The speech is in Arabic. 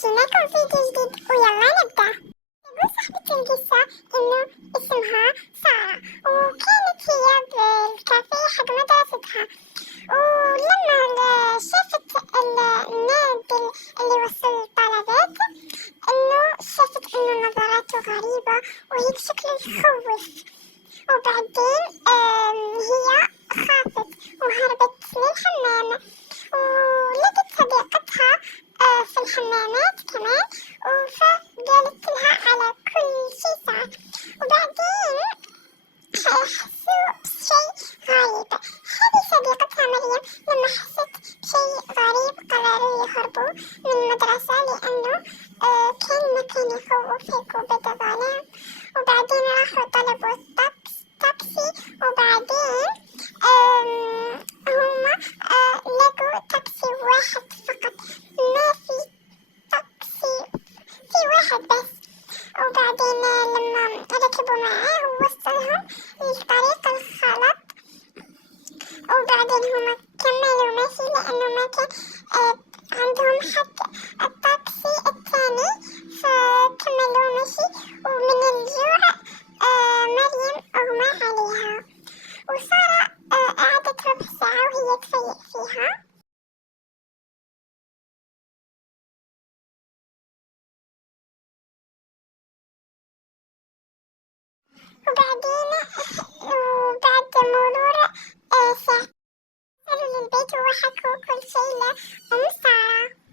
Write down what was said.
جيناكم فيديو جديد ويلا نبدأ. تقول صاحبة القصة إنه اسمها سارة، وكانت هي بالكافيه حق مدرستها، ولما شافت النادل اللي وصل الطلبات إنه شافت إنه نظراته غريبة وهيك شكله يخوف. وبعدين هي خافت وهربت للحمام، ولقت صديقتها في الحمامات كمان، فقالت لها على كل شي صار. وبعدين حسوا بشي غريب. هذه صديقتها مريم لما حست بشي غريب قرروا يهربوا من المدرسة لأنه كان مكان يخوف هيك وبدا ظلام. وبعدين راحوا طلبوا تاكسي، وبعدين هم لقوا تاكسي واحد فقط، ما في تاكسي، في واحد بس. وبعدين لما ركبوا معاه ووصلهم لطريق الخلط، وبعدين هم كملوا ماشي لأنه ما كان عندهم حتى التاكسي الثاني، فكملوا ماشي. ومن الجوع مريم أغمى عليها، وسارة قعدت ربع ساعة وهي تفيق فيها. وبعدين وبعد مرور ساعة وصلوا للبيت وحكوا كل شيء لأم سارة.